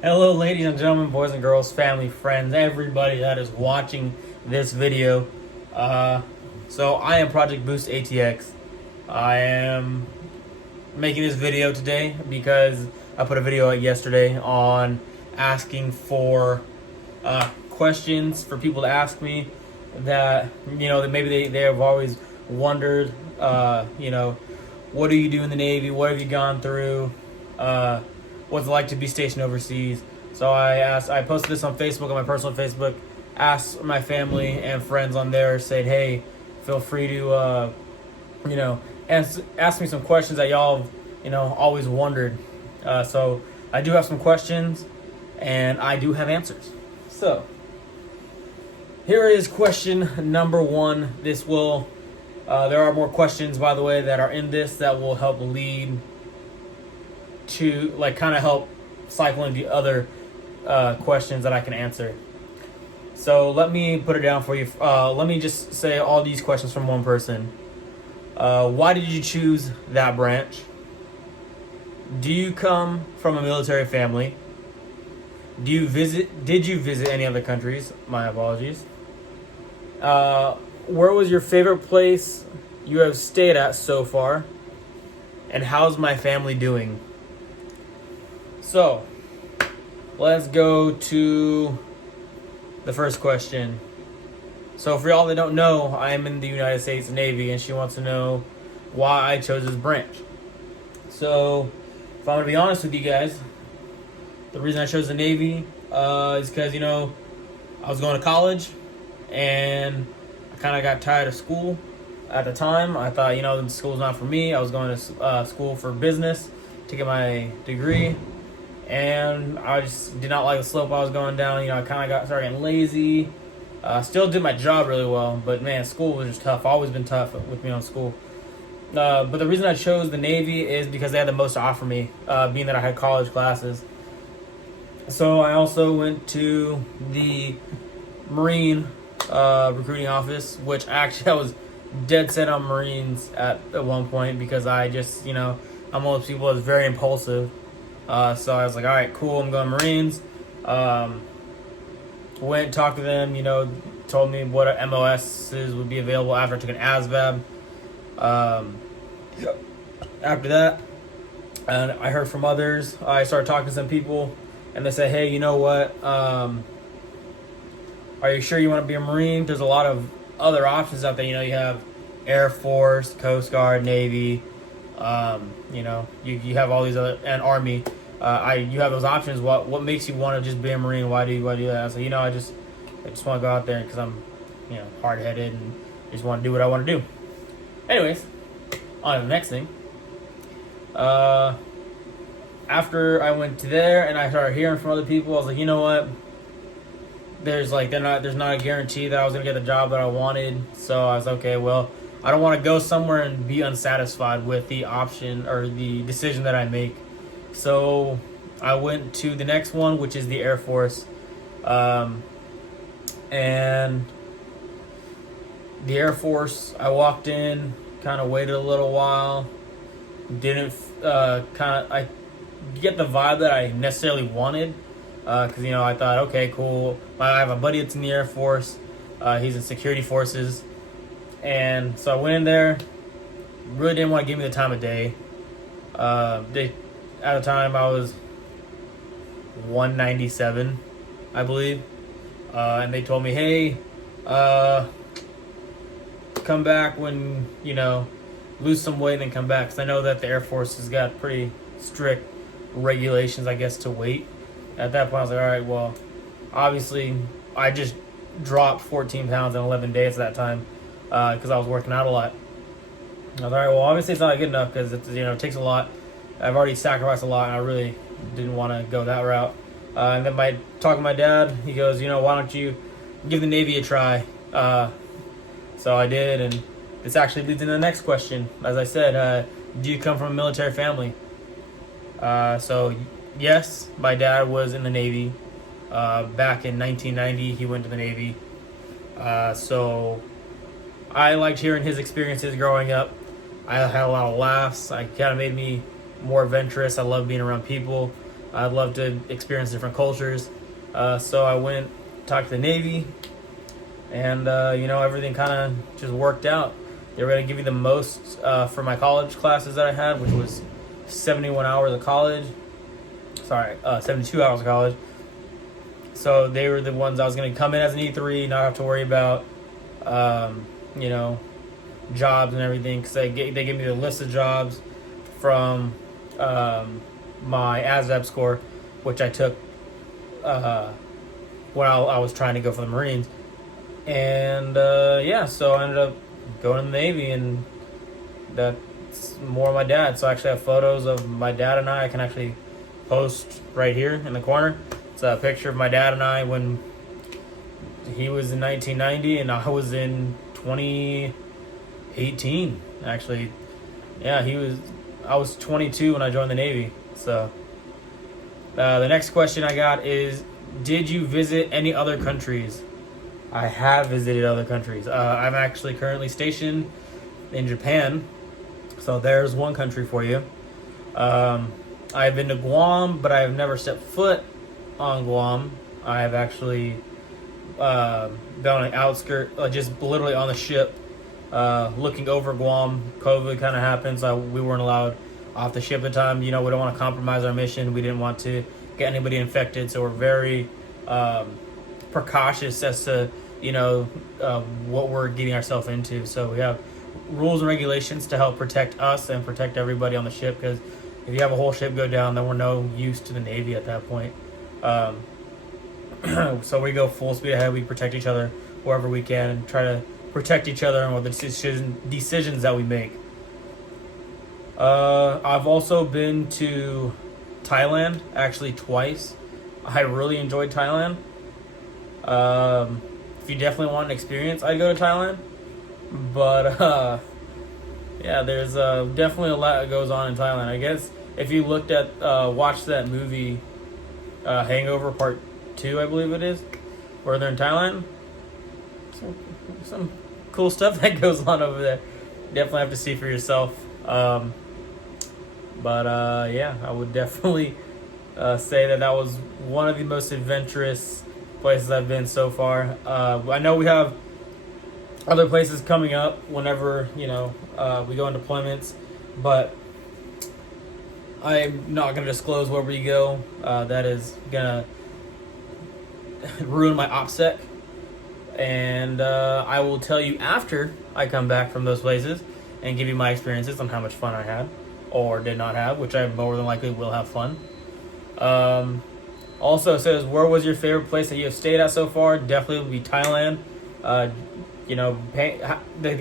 Hello, ladies and gentlemen, boys and girls, family, friends, everybody that is watching this video. So I am Project Boost ATX. I am making this video today because I put a video out yesterday on asking for questions for people to ask me that that maybe they have always wondered. What do you do in the Navy? What have you gone through? What's it like to be stationed overseas? So I posted this on Facebook, on my personal Facebook, asked my family and friends on there, said, hey, feel free to, ask me some questions that y'all have, always wondered. So I do have some questions, and I do have answers. So here is question number one. There are more questions, by the way, that are in this that will help lead to kind of help cycle in the other questions that I can answer. So let me put it down for you. Let me just say all these questions from one person. Why did you choose that branch? Do you come from a military family? Did you visit any other countries? My apologies. Where was your favorite place you have stayed at so far? And how's my family doing? So, let's go to the first question. So, for y'all that don't know, I am in the United States Navy, and she wants to know why I chose this branch. So, if I'm going to be honest with you guys, the reason I chose the Navy is because, I was going to college, and I kind of got tired of school at the time. I thought, school's not for me. I was going to school for business to get my degree. And I just did not like the slope I was going down. I kind of started getting lazy. Still did my job really well, but man, school was just tough. Always been tough with me on school. But the reason I chose the Navy is because they had the most to offer me, being that I had college classes. So I also went to the Marine recruiting office, which actually I was dead set on Marines at one point because I just, I'm one of those people that's very impulsive. So I was like, all right, cool, I'm going Marines. Went, talked to them, told me what MOSs would be available after I took an ASVAB. After that, and I heard from others. I started talking to some people, and they said, hey, you know what? Are you sure you want to be a Marine? There's a lot of other options out there. You have Air Force, Coast Guard, Navy. You have all these other, and Army. You have those options. What makes you want to just be a Marine? Why do you that? I said, I just want to go out there because I'm, hard headed and just want to do what I want to do. Anyways, on to the next thing. After I went to there and I started hearing from other people, I was like, you know what? There's not a guarantee that I was gonna get the job that I wanted. So I was okay. Well, I don't want to go somewhere and be unsatisfied with the option or the decision that I make. So I went to the next one, which is the Air Force. And the Air Force, I walked in, kind of waited a little while. Didn't I get the vibe that I necessarily wanted. Because, I thought, okay, cool. I have a buddy that's in the Air Force. He's in security forces. And so I went in there. Really didn't want to give me the time of day. At the time, I was 197, I believe. And they told me, hey, come back when, lose some weight and then come back. Because I know that the Air Force has got pretty strict regulations, I guess, to weight. At that point, I was like, all right, well, obviously, I just dropped 14 pounds in 11 days at that time because I was working out a lot. I was all right, well, obviously it's not good enough because it takes a lot. I've already sacrificed a lot, and I really didn't want to go that route. And then talking to my dad, he goes, why don't you give the Navy a try? So I did, and this actually leads into the next question. As I said, do you come from a military family? So yes, my dad was in the Navy. Back in 1990, he went to the Navy. So I liked hearing his experiences growing up. I had a lot of laughs. It kind of made me more adventurous. I love being around people. I'd love to experience different cultures. So I went, talked to the Navy, and everything kind of just worked out. They were going to give me the most for my college classes that I had, which was 71 hours of college. 72 hours of college. So they were the ones I was going to come in as an E3, not have to worry about, jobs and everything, because they gave me the list of jobs from my ASVAB score, which I took when I was trying to go for the Marines. And so I ended up going in the Navy, and that's more of my dad. So I actually have photos of my dad and I can actually post right here in the corner. It's a picture of my dad and I when he was in 1990 and I was in 2018. Actually, yeah, I was 22 when I joined the Navy. So the next question I got is, did you visit any other countries? I have visited other countries. I'm actually currently stationed in Japan. So there's one country for you. I've been to Guam, but I have never stepped foot on Guam. I have actually been on an outskirt, just literally on the ship, looking over Guam. COVID kind of happened, so we weren't allowed off the ship at the time. We don't want to compromise our mission. We didn't want to get anybody infected, so we're very precautious as to what we're getting ourselves into. So we have rules and regulations to help protect us and protect everybody on the ship, because if you have a whole ship go down, then we're no use to the Navy at that point. So we go full speed ahead. We protect each other wherever we can and try to protect each other and the decisions that we make. I've also been to Thailand, actually twice. I really enjoyed Thailand. If you definitely want an experience, I'd go to Thailand. But there's definitely a lot that goes on in Thailand. I guess if you watched that movie, Hangover Part 2, I believe it is, where they're in Thailand, some cool stuff that goes on over there. Definitely have to see for yourself. I would definitely say that was one of the most adventurous places I've been so far. I know we have other places coming up whenever we go on deployments, but I'm not going to disclose where we go. That is going to ruin my OPSEC, and I will tell you after I come back from those places and give you my experiences on how much fun I had or did not have, which I more than likely will have fun. Also, it says, where was your favorite place that you have stayed at so far? Definitely would be Thailand. The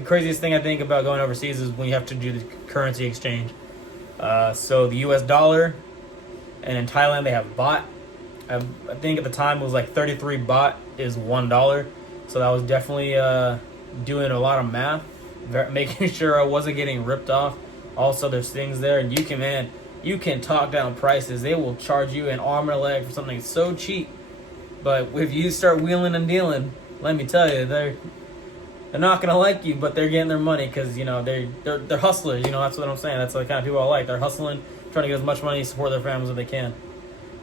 craziest thing I think about going overseas is when you have to do the currency exchange. So the US dollar, and in Thailand they have baht. I think at the time it was like 33 baht is $1. So that was definitely doing a lot of math, making sure I wasn't getting ripped off. Also, there's things there, and you can talk down prices. They will charge you an arm and a leg for something so cheap. But if you start wheeling and dealing, let me tell you, they're not gonna like you, but they're getting their money because they're hustlers. That's what I'm saying. That's the kind of people I like. They're hustling, trying to get as much money to support their families as they can.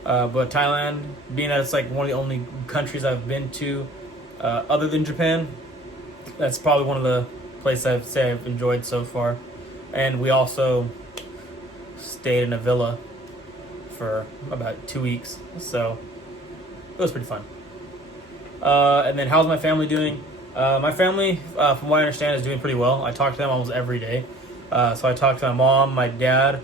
But Thailand, being that it's like one of the only countries I've been to other than Japan, that's probably one of the places I've enjoyed so far. And we also stayed in a villa for about 2 weeks, so it was pretty fun. And then how's my family doing? My family, from what I understand, is doing pretty well. I talk to them almost every day. So I talk to my mom, my dad,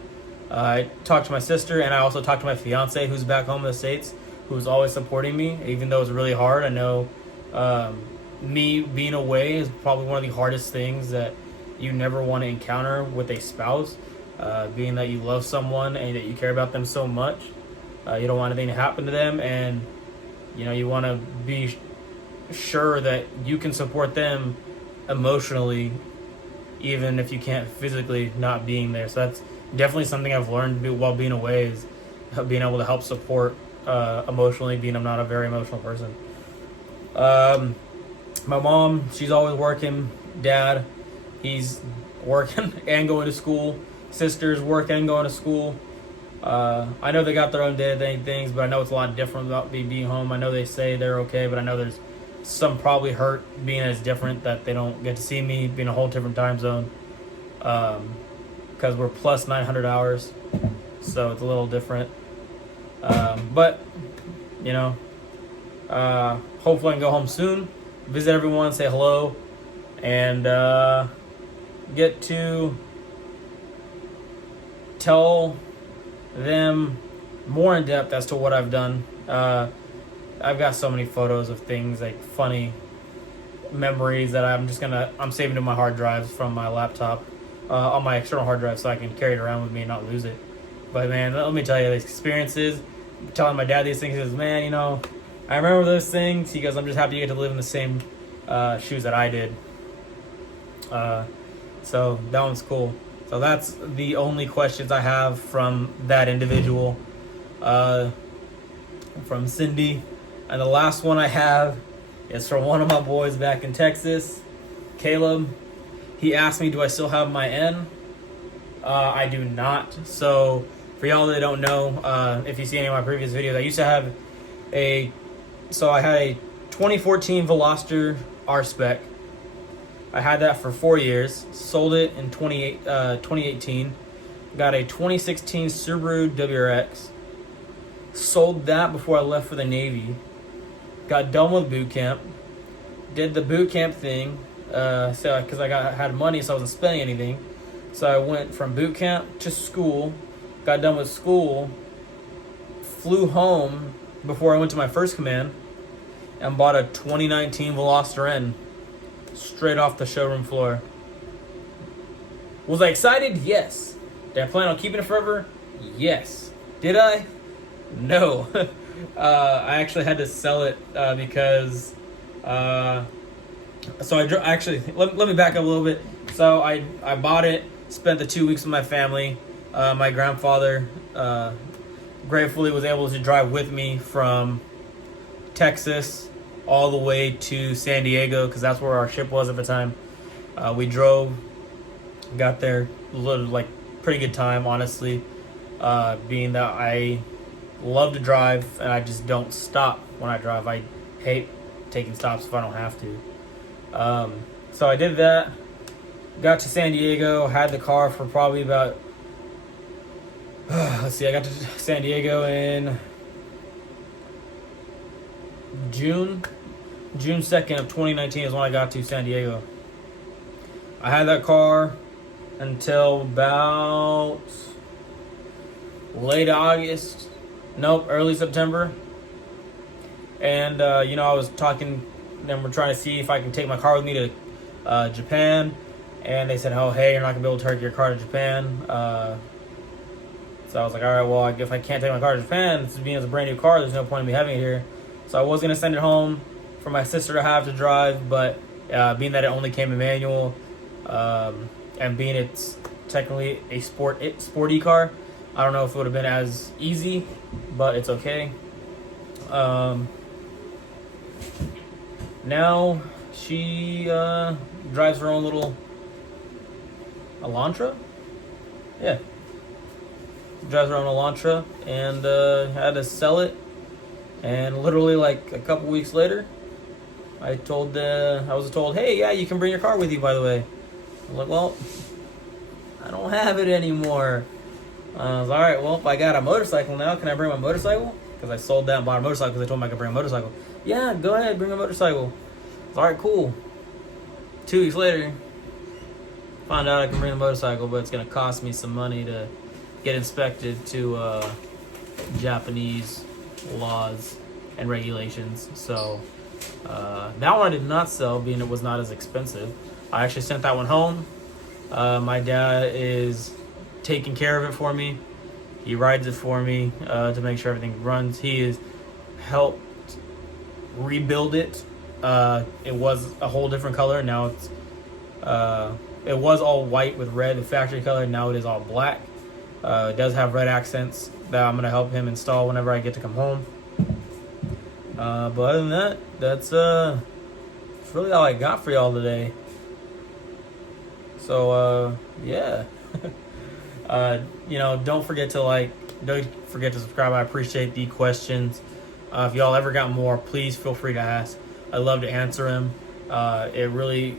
I talk to my sister, and I also talk to my fiance who's back home in the States, who's always supporting me, even though it's really hard. I know me being away is probably one of the hardest things that you never want to encounter with a spouse, being that you love someone and that you care about them so much. You don't want anything to happen to them, and you want to be sure that you can support them emotionally, even if you can't physically not being there. So that's definitely something I've learned while being away, is being able to help support emotionally, being I'm not a very emotional person. My mom, she's always working. Dad, he's working and going to school. Sister's working and going to school. I know they got their own day-to-day things, but I know it's a lot different about me being home. I know they say they're okay, but I know there's some probably hurt being as different that they don't get to see me being a whole different time zone. Because we're plus 900 hours, so it's a little different. But, you know, hopefully I can go home soon, visit everyone, say hello, and get to tell them more in depth as to what I've done. I've got so many photos of things, like funny memories that I'm saving to my hard drives from my laptop, on my external hard drive, so I can carry it around with me and not lose it. But man, let me tell you, these experiences, telling my dad these things, he says, man, you know, I remember those things. He goes, I'm just happy you get to live in the same shoes that I did. So that one's cool. So that's the only questions I have from that individual, from Cindy. And the last one I have is from one of my boys back in Texas, Caleb. He asked me, do I still have my N? I do not. So for y'all that don't know, if you see any of my previous videos, I used to have I had a 2014 Veloster R-Spec. I had that for 4 years. Sold it in 2018. Got a 2016 Subaru WRX. Sold that before I left for the Navy. Got done with boot camp. Did the boot camp thing. Because I had money, so I wasn't spending anything. So I went from boot camp to school. Got done with school. Flew home before I went to my first command. And bought a 2019 Veloster N. Straight off the showroom floor. Was I excited? Yes. Did I plan on keeping it forever? Yes. Did I? No. I actually had to sell it because let me back up a little bit. So I bought it, spent the 2 weeks with my family. My grandfather gratefully was able to drive with me from Texas all the way to San Diego, because that's where our ship was at the time. We drove, got there, pretty good time, honestly, being that I love to drive and I just don't stop when I drive. I hate taking stops if I don't have to. So I did that, got to San Diego, had the car for probably about I got to San Diego in June 2nd of 2019 is when I got to San Diego. I had that car until about early September. And, I was talking, and we're trying to see if I can take my car with me to Japan. And they said, oh, hey, you're not going to be able to take your car to Japan. So I was like, all right, well, if I can't take my car to Japan, this being as a brand new car, there's no point in me having it here. So I was going to send it home for my sister to have to drive, but being that it only came in manual, and being it's technically a sporty car, I don't know if it would have been as easy, but it's okay. Now she drives her own little Elantra. Yeah, drives her own Elantra, and had to sell it. And literally like a couple weeks later, I was told, hey, yeah, you can bring your car with you, by the way. I was like, well, I don't have it anymore. I was all right, well, if I got a motorcycle now, can I bring my motorcycle? Because I sold that and bought a motorcycle because I told him I could bring a motorcycle. Yeah, go ahead, bring a motorcycle. I was all right, cool. 2 weeks later, found out I can bring a motorcycle, but it's going to cost me some money to get inspected to Japanese laws and regulations. So that one I did not sell, being it was not as expensive. I actually sent that one home. My dad is taking care of it for me. He rides it for me to make sure everything runs. He has helped rebuild it. It was a whole different color. Now it was all white with red, the factory color. Now it is all black. It does have red accents that I'm going to help him install whenever I get to come home. But other than that, that's really all I got for y'all today. So, yeah. Don't forget to don't forget to subscribe. I appreciate the questions. If y'all ever got more, please feel free to ask. I love to answer them. It really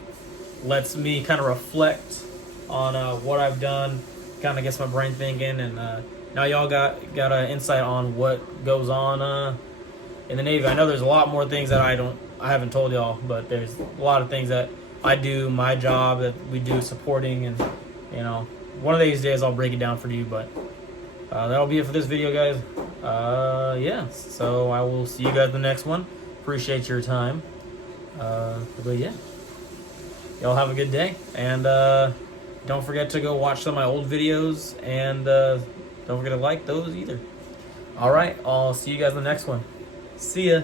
lets me kind of reflect on what I've done, kind of gets my brain thinking, and now y'all got an insight on what goes on in the Navy. I know there's a lot more things that I haven't told y'all, but there's a lot of things that I do, my job that we do supporting, and one of these days I'll break it down for you. But that'll be it for this video, guys. Yeah, so I will see you guys in the next one. Appreciate your time. But yeah, y'all have a good day, and don't forget to go watch some of my old videos, and don't forget to like those either. All right, I'll see you guys in the next one. See ya.